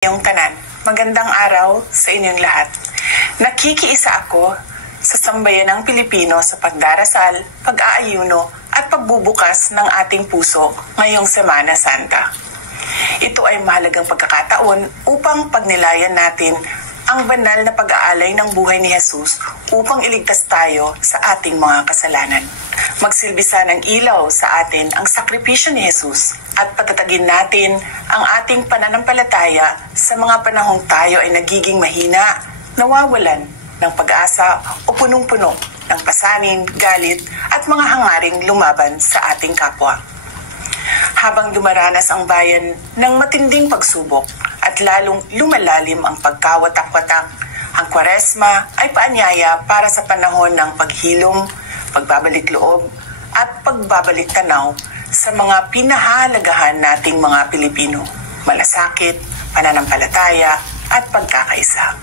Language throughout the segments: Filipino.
Yung tanan, magandang araw sa inyong lahat. Nakikiisa ako sa sambayanang Pilipino sa pagdarasal, pag-aayuno at pagbubukas ng ating puso ngayong Semana Santa. Ito ay mahalagang pagkakataon upang pagnilayan natin ang banal na pag-aalay ng buhay ni Jesus upang iligtas tayo sa ating mga kasalanan. Magsilbi ng ilaw sa atin ang sakripisyo ni Jesus at patatagin natin ang ating pananampalataya sa mga panahong tayo ay nagiging mahina, nawawalan ng pag-asa o punong-puno ng pasanin, galit at mga hangaring lumaban sa ating kapwa. Habang dumaranas ang bayan ng matinding pagsubok at lalong lumalalim ang pagkawatak-watak, ang Kwaresma ay paanyaya para sa panahon ng paghilom, pagbabalik loob at pagbabalik tanaw sa mga pinahalagahan nating mga Pilipino, malasakit, pananampalataya at pagkakaisa.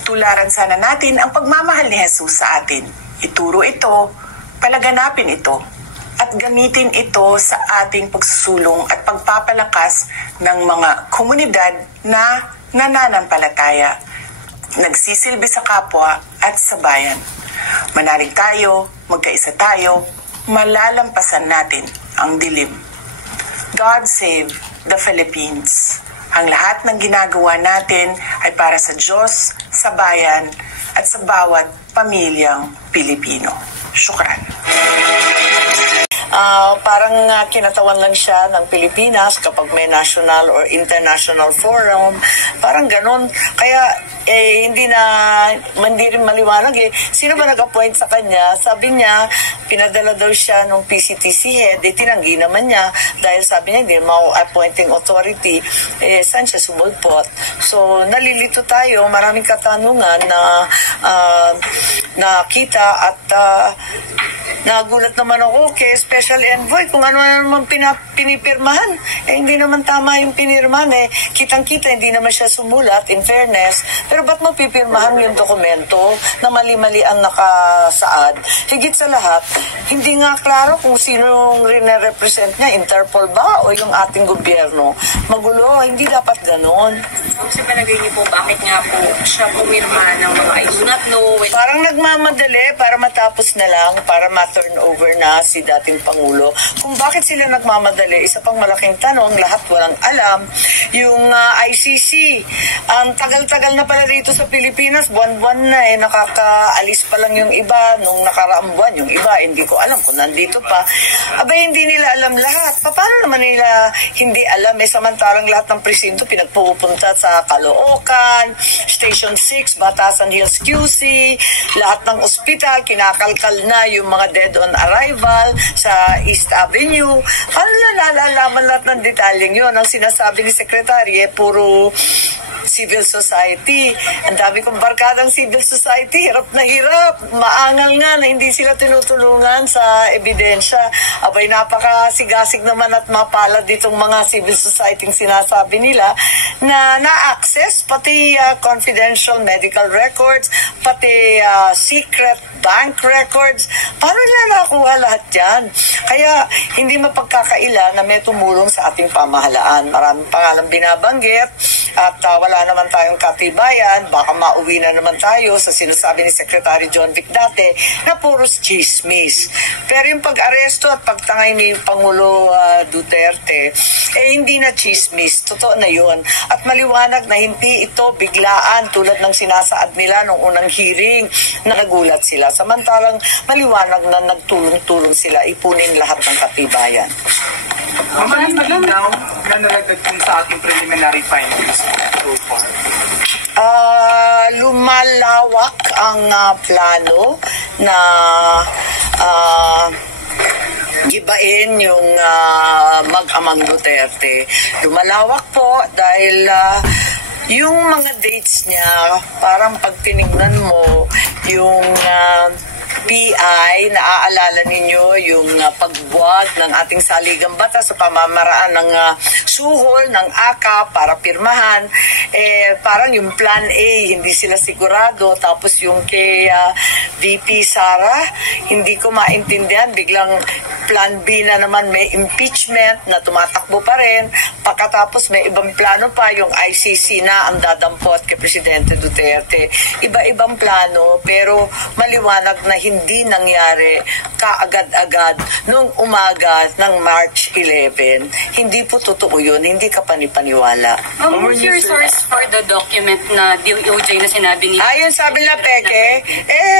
Tularan sana natin ang pagmamahal ni Jesus sa atin. Ituro ito, palaganapin ito, at gamitin ito sa ating pagsusulong at pagpapalakas ng mga komunidad na nananampalataya, nagsisilbi sa kapwa at sa bayan. Manalig tayo, magkaisa tayo, malalampasan natin ang dilim. God save the Philippines. Ang lahat ng ginagawa natin ay para sa Diyos, sa bayan, at sa bawat pamilyang Pilipino. Syukran. Parang kinatawan lang siya ng Pilipinas kapag may national or international forum. Parang ganon. Kaya hindi rin maliwanag Sino ba nag-appoint sa kanya? Sabi niya, pinadala daw siya ng PCTC head. Tinanggi naman niya dahil sabi niya, hindi appointing authority. Saan siya sumulpot? So, nalilito tayo. Maraming katanungan na nakita at nagulat naman ako kay Special Envoy kung ano naman pinipirmahan. Hindi naman tama yung pinirmahan Kitang-kita, hindi naman siya sumulat, in fairness. Pero ba't mo pipirmahan yung dokumento na mali-mali ang nakasaad? Higit sa lahat, hindi nga klaro kung sino yung rin-represent niya, Interpol ba o yung ating gobyerno. Magulo, hindi dapat ganon. Sa palagay niyo po, bakit nga po siya pumirma ng mga I do not know? Parang nagmamadali para matapos na lang, para ma-turn over na si dating Pangulo. Kung bakit sila nagmamadali, isa pang malaking tanong, lahat walang alam. Yung ICC, ang tagal-tagal na pala dito sa Pilipinas, buwan-buwan na nakakaalis pa lang yung iba, nung nakaraang buwan, yung iba, hindi ko alam kung nandito pa. Abay, hindi nila alam lahat. Paano naman nila hindi alam? Samantalang lahat ng presinto pinagpupunta sa Caloocan, Station 6, Batasan Hills QC, lahat ng ospital, kinakalkal na yung mga dead on arrival sa East Avenue. Paano nila nalalaman lahat ng detalyeng yun? Ang sinasabi ni Secretary, puro civil society. Ang dami kong barkadang civil society. Hirap na hirap. Maangal nga na hindi sila tinutulungan sa ebidensya. Abay, napakasigasig naman at mapalad ditong mga civil society sinasabi nila na na-access pati confidential medical records, pati secret bank records. Paano nila nakuha lahat yan? Kaya hindi mapagkakaila na may tumulong sa ating pamahalaan. Maraming pangalang binabanggit at wala naman tayong katibayan. Baka mauwi na naman tayo sa sinasabi ni Secretary John Vic dati na puros chismis. Pero yung pag-aresto at pagtangay ni Pangulo Duterte, hindi na chismis. Totoo na yun. At maliwanag na hindi ito biglaan tulad ng sinasaad nila nung unang hearing na nagulat sila. Samantalang maliwanag na nagtulong-tulong sila ipunin lahat ng katibayan. Mamalang malinaw na nalagdag sa ating preliminary findings. Lumalawak ang plano na gibain yung mag-amang Duterte. Lumalawak po dahil yung mga dates niya, parang pag tinignan mo, yung PI, naaalala ninyo yung pagbuwag ng ating saligang batas sa pamamaraan ng suhol ng AKA para pirmahan. Parang yung Plan A, hindi sila sigurado. Tapos yung kay VP Sara, hindi ko maintindihan. Biglang Plan B na naman, may impeachment na tumatakbo pa rin. Pagkatapos may ibang plano pa, yung ICC na ang dadampot kay Presidente Duterte. Iba-ibang plano, pero maliwanag na hindi nangyari kaagad-agad nung umaga ng March 11. Hindi po totoo yun, hindi ka panipaniwala. What's your source for the document na DOJ na sinabi ni... Ayun, sabi na Peke,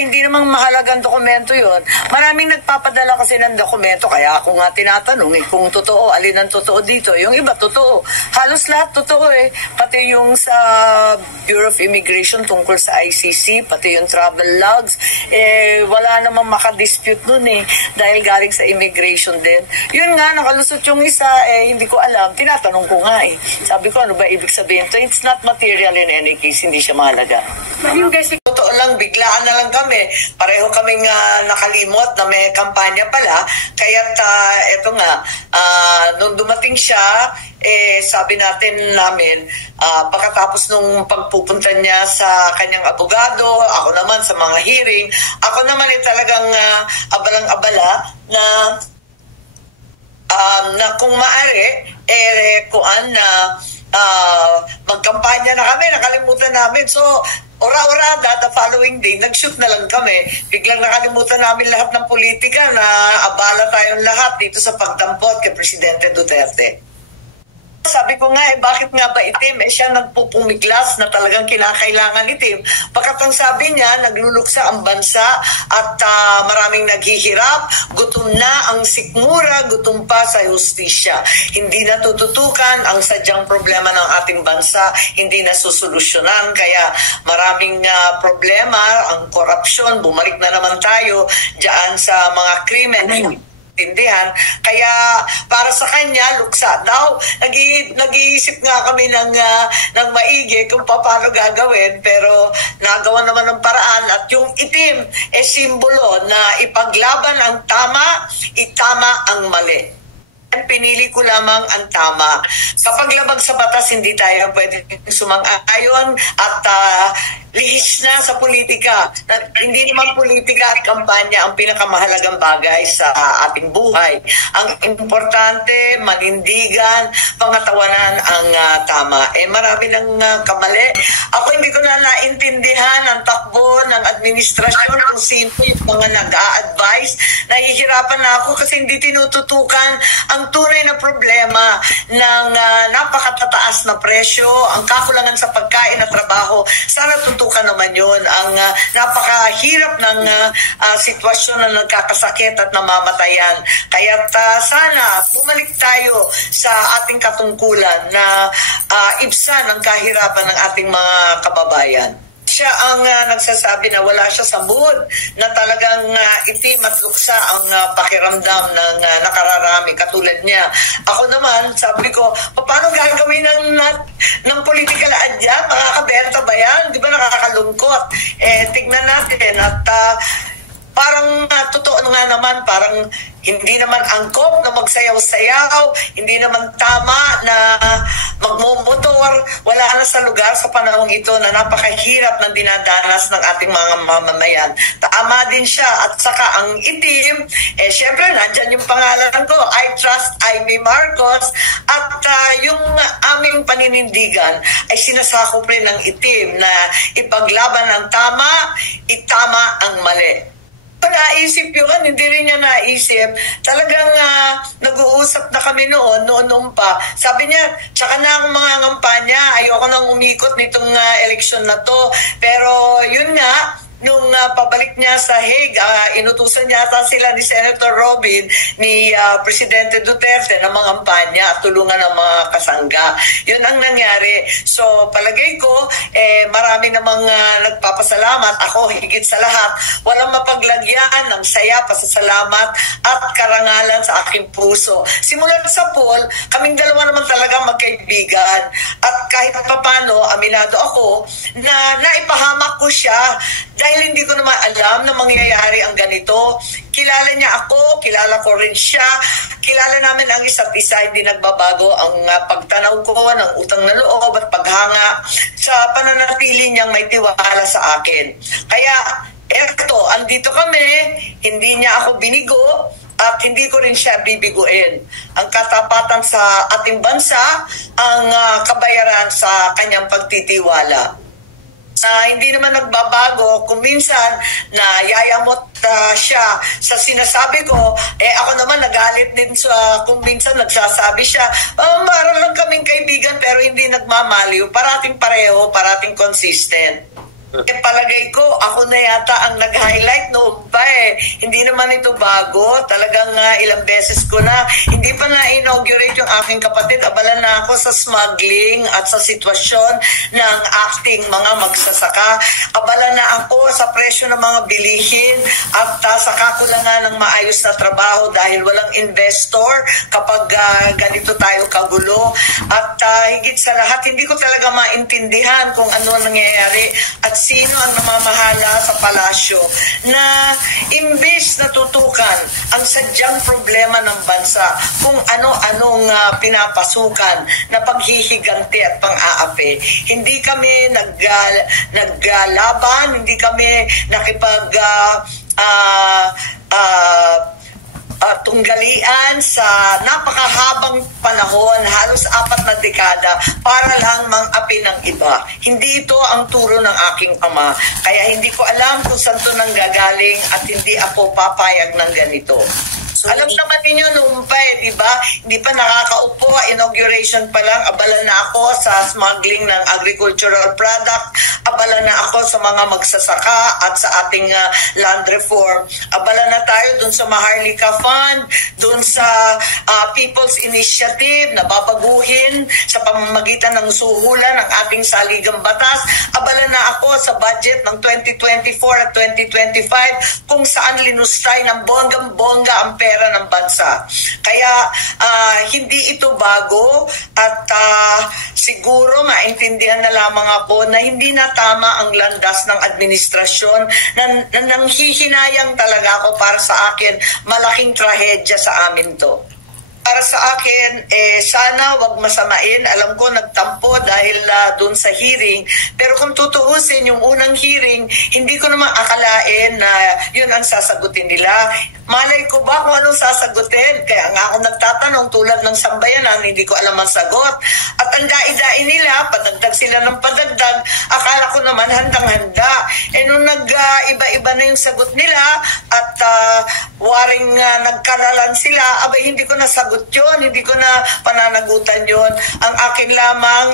hindi namang mahalagang dokumento yun. Maraming nagpapadala kasi ng dokumento, kaya ako nga tinatanong kung totoo, alin ang totoo dito. Yung iba, totoo. Halos lahat totoo Pati yung sa Bureau of Immigration tungkol sa ICC, pati yung travel logs, wala namang makadispute nun dahil galing sa immigration din. Yun nga, nakalusot yung isa, hindi ko alam. Tinatanong ko nga Sabi ko, ano ba ibig sabihin to? It's not material in any case, hindi siya mahalaga. Totoo lang, biglaan na lang kami. Pareho kaming nakalimot na may kampanya pala. Kaya't eto nga, nung dumating siya, sabi namin, pagkatapos nung pagpupunta niya sa kanyang abogado, ako naman sa mga hearing, ako naman talagang abalang-abala na kung maaari, magkampanya na kami, nakalimutan namin. So, ora-ora, the following day, nag-shoot na lang kami. Biglang nakalimutan namin lahat ng politika na abala tayong lahat dito sa pagdampot kay Presidente Duterte. Sabi ko nga, bakit nga ba itim? Siya nagpupumiglas na talagang kinakailangan itim. Pagkatang sabi niya, nagluluksa ang bansa at maraming naghihirap. Gutom na ang sikmura, gutom pa sa hustisya. Hindi natututukan ang sadyang problema ng ating bansa, hindi nasusolusyonan. Kaya maraming problema, ang korupsyon, bumalik na naman tayo dyan sa mga krimen. Kaya para sa kanya, luksa daw. Nag-iisip nga kami ng maigi kung paano gagawin, pero nagawa naman ng paraan. At yung itim, simbolo na ipaglaban ang tama, itama ang mali. Pinili ko lamang ang tama. Kapag labag sa batas, hindi tayo pwede sumang-ayon at lihis na sa politika. Hindi naman politika at kampanya ang pinakamahalagang bagay sa ating buhay. Ang importante, manindigan, pangatawanan ang tama. Marami ng kamali. Ako hindi ko na naintindihan ang takbo ng administrasyon kung sino yung mga nag-a-advise. Nahihirapan na ako kasi hindi tinututukan ang tunay na problema ng napakatataas na presyo, ang kakulangan sa pagkain at trabaho. Sana tutukan naman yun ang napakahirap ng sitwasyon na nagkakasakit at namamatayan. Kaya sana bumalik tayo sa ating katungkulan na ibsan ang kahirapan ng ating mga kababayan. Siya ang nagsasabi na wala siya sa mood, na talagang itim at luksa ang pakiramdam ng nakararami katulad niya. Ako naman, sabi ko, paano gagawin ng political ad yan? Makakabenta ba yan? Di ba nakakalungkot? Tignan natin at parang totoo nga naman, parang hindi naman angkop na magsayaw-sayaw, hindi naman tama na magmumotor. Wala na sa lugar sa panahong ito na napakahirap ng dinadanas ng ating mga mamamayan. Tama din siya at saka ang itim, syempre nandyan yung pangalan ko, I trust Amy Marcos, at yung aming paninindigan ay sinasakop rin ng itim na ipaglaban ang tama, itama ang mali. Naisip yun, hindi rin niya naisip. Talagang nag-uusap na kami noon pa. Sabi niya, tsaka na akong mga ngampanya, ayoko nang umikot nitong eleksyon na to. Pero yun nga, nung pabalik niya sa Hague, inutusan niya ata sila ni Senator Robin, ni Presidente Duterte na mga kampanya at tulungan ng mga kasangga. Yun ang nangyari. So, palagay ko, marami namang nagpapasalamat. Ako, higit sa lahat, walang mapaglagyan ng saya, pasasalamat at karangalan sa aking puso. Simulan sa poll, kaming dalawa naman talaga magkaibigan. At kahit papano, aminado ako, na naipahamak ko siya dahil dahil hindi ko naman alam na mangyayari ang ganito. Kilala niya ako, kilala ko rin siya, kilala namin ang isa't isa, hindi nagbabago ang pagtanaw ko ng utang na loob at paghanga sa pananatili niyang may tiwala sa akin. Kaya, eto, andito kami, hindi niya ako binigo, at hindi ko rin siya bibiguin. Ang katapatan sa ating bansa, ang kabayaran sa kanyang pagtitiwala. Hindi naman nagbabago kung minsan na yayamot siya sa sinasabi ko, ako naman nagalit din sa kung minsan nagsasabi siya, parang lang kaming kaibigan pero hindi nagmamaliw, parating pareho, parating consistent. Palagay ko, ako na yata ang nag-highlight noon pa Hindi naman ito bago. Talagang ilang beses ko na. Hindi pa na-inaugurate yung aking kapatid. Abala na ako sa smuggling at sa sitwasyon ng acting mga magsasaka. Abala na ako sa presyo ng mga bilihin at saka ko lang nga ng maayos na trabaho dahil walang investor kapag ganito tayo kagulo. At higit sa lahat, hindi ko talaga maintindihan kung ano nangyayari at sino ang namamahala sa palasyo na imbes na tutukan ang sadyang problema ng bansa kung ano-anong pinapasukan na paghihiganti at pang-aapi. Hindi kami naglaban, hindi kami tunggalian sa napakahabang panahon, halos 4 na dekada, para lang mang-api ng iba. Hindi ito ang turo ng aking ama. Kaya hindi ko alam kung saan ito nanggagaling at hindi ako papayag ng ganito. Alam naman ninyo noon pa di ba? Hindi pa nakakaupo, inauguration pa lang, abala na ako sa smuggling ng agricultural product, abala na ako sa mga magsasaka at sa ating land reform. Abala na tayo dun sa Maharlika Fund, dun sa People's Initiative na babaguhin sa pamamagitan ng suhulan ng ating saligang batas. Abala na ako sa budget ng 2024 at 2025 kung saan linustay ng bonggang-bongga ang pera ng bansa. Kaya hindi ito bago at siguro maintindihan na lamang ako na hindi na tama ang landas ng administrasyon na nanghihinayang talaga ako. Para sa akin, malaking trahedya sa amin to. Para sa akin, sana wag masamain. Alam ko nagtampo dahil doon sa hearing. Pero kung tutuusin yung unang hearing, hindi ko naman akalain na yun ang sasagutin nila. Malay ko ba kung anong sasagutin? Kaya nga ako nagtatanong tulad ng sambayanan, hindi ko alam ang sagot. At ang dai-dai nila, padagdag sila ng padagdag, akala ko naman handang-handa. Nung nag-iba-iba na yung sagot nila at waring nagkaralan sila, abay hindi ko nasagot yun, hindi ko na pananagutan yun. Ang akin lamang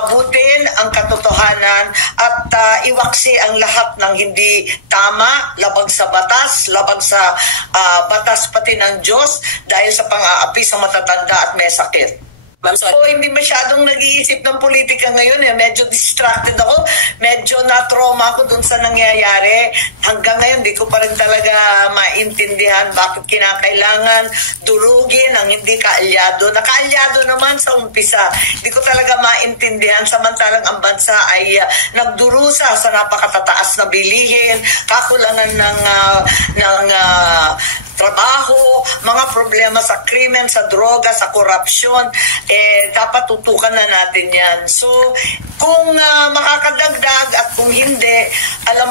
abutin ang katotohanan at iwaksi ang lahat ng hindi tama, labag sa batas, labag sa batas pati ng Diyos dahil sa pang-aapi sa matatanda at may sakit. Hindi masyadong nag-iisip ng politika ngayon Medyo distracted ako. Medyo na-trauma ako dun sa nangyayari. Hanggang ngayon, di ko pa rin talaga maintindihan bakit kinakailangan durugin ang hindi kaalyado. Nakaalyado naman sa umpisa. Di ko talaga maintindihan samantalang ang bansa ay nagdurusa sa napakatataas na bilihin, kakulangan ng trabaho, mga problema sa krimen, sa droga, sa korupsyon, dapat tutukan na natin yan. So, kung makakadagdag at kung hindi, alam